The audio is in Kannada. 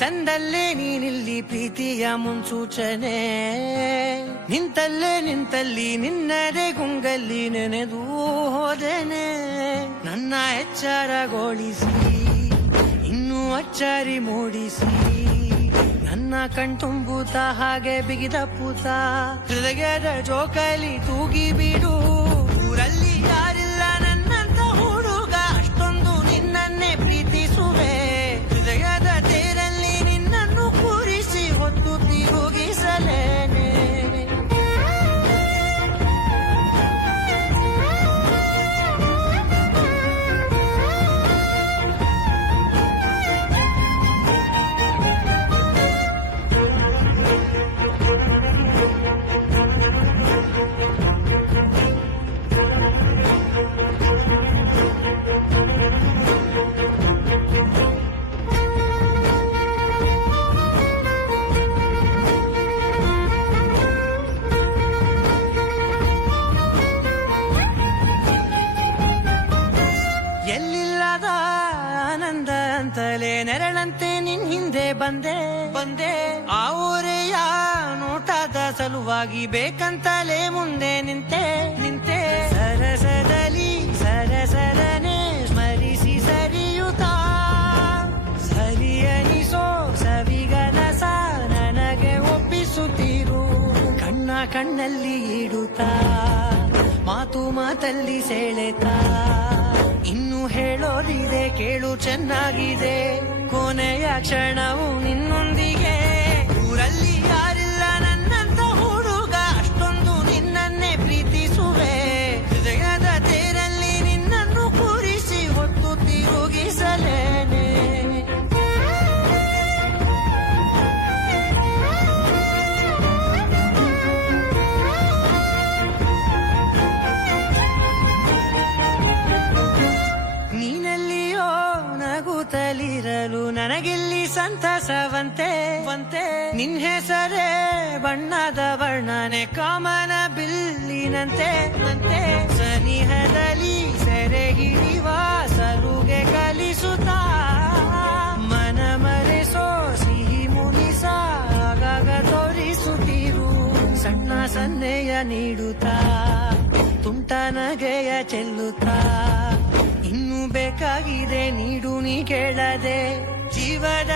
ತಂದಲ್ಲೇ ನೀನಿಲ್ಲಿ ಪ್ರೀತಿಯ ಮುನ್ಸೂಚನೆ. ನಿಂತಲ್ಲಿ ನಿನ್ನದೇ ಗುಂಗಲ್ಲಿ ನೆನೆದು ಹೋದೆನೆ. ನನ್ನ ಎಚ್ಚರಗೊಳಿಸಿ ಇನ್ನೂ ಅಚ್ಚರಿ ಮೂಡಿಸಿ, ನನ್ನ ಕಣ್ತುಂಬುತ್ತ ಹಾಗೆ ಬಿಗಿದ ಪೂತ ಹೃದಯದ ಜೋಕಾಲಿ ತೂಗಿ ಬಿಡು. ಊರಲ್ಲಿ ಯಾರಿಲ್ಲ ನನ್ನಂತ ಹುಡುಗ, ಅಷ್ಟೊಂದು ನಿನ್ನನ್ನೇ ಪ್ರೀತಿಸುವೆ. ಹೃದಯದ ತೇರಲ್ಲಿ ನಿನ್ನನ್ನು ಕೂರಿಸಿ ಹೊತ್ತು ತಿರುಗಿಸಲೇನೆ. ಎಲ್ಲಿಲ್ಲದ ಆನಂದ ಅಂತಲೇ ನೆರಳಂತೆ ನಿನ್ ಹಿಂದೆ ಬಂದೆ. ಆ ಊರೆಯ ನೋಟದ ಸಲುವಾಗಿ ಬೇಕಂತಲೇ ಮುಂದೆ ನಿಂತೆ. ಸರಸರನೆ ಸ್ಮರಿಸಿ ಸರಿಯುತ್ತಾ, ಸರಿಯನಿಸೋ ಸವಿಗನಸ ನನಗೆ ಒಪ್ಪಿಸುತ್ತೀರು. ಕಣ್ಣಲ್ಲಿ ಇಡುತ್ತಾ, ಮಾತಲ್ಲಿ ಸೆಳೆತಾ, ಇನ್ನು ಹೇಳೋದಿದೆ ಕೇಳು ಚೆನ್ನಾಗಿದೆ. ಕೊನೆಯ ಕ್ಷಣವು ನಿನ್ನೊಂದಿಗೆ. ಊರಲ್ಲಿ ಯಾರಿಲ್ಲ ನನ್ನಂತ ಹುಡುಗ, ಅಷ್ಟೊಂದು ನಿನ್ನನ್ನೇ ಪ್ರೀತಿಸುವೆ. ಹೃದಯದ ತೇರಲ್ಲಿ ನಿನ್ನನ್ನು ಕೂರಿಸಿ ಹೊತ್ತು ತಿರುಗಿಸಲೇನೆ. ನೀನೆಲ್ಲಿಯೋ ನಗುತ್ತಲಿರಲು ನನಗಿಲ್ಲಿ ಸಂತಸವಂತೆ. ನಿನ್ ಹೆಸರೇ ಬಣ್ಣದ ವರ್ಣನೆ ಕಾಮನ ಬಿಲ್ಲಿನಂತೆ. ಸನಿಹದಲ್ಲಿ ಸೆರೆ ಹಿಡಿಯುವ ಸಲುಗೆ ಕಲಿಸುತ್ತಾ, ಮನ ಮರೆಸೋ ಸಿಹಿ ಮುನಿಸ ಆಗಾಗ ತೋರಿಸುತ್ತೀರು. ಸಣ್ಣ ಸನ್ನೆಯ ನೀಡುತ್ತಾ, ತುಂಟ ನಗೆಯ ಚೆಲ್ಲುತ್ತಾ, ಇನ್ನು ಬೇಕಾಗಿದೆ ನೀಡು ನೀ ಕೇಳದೆ. ಜೀವನ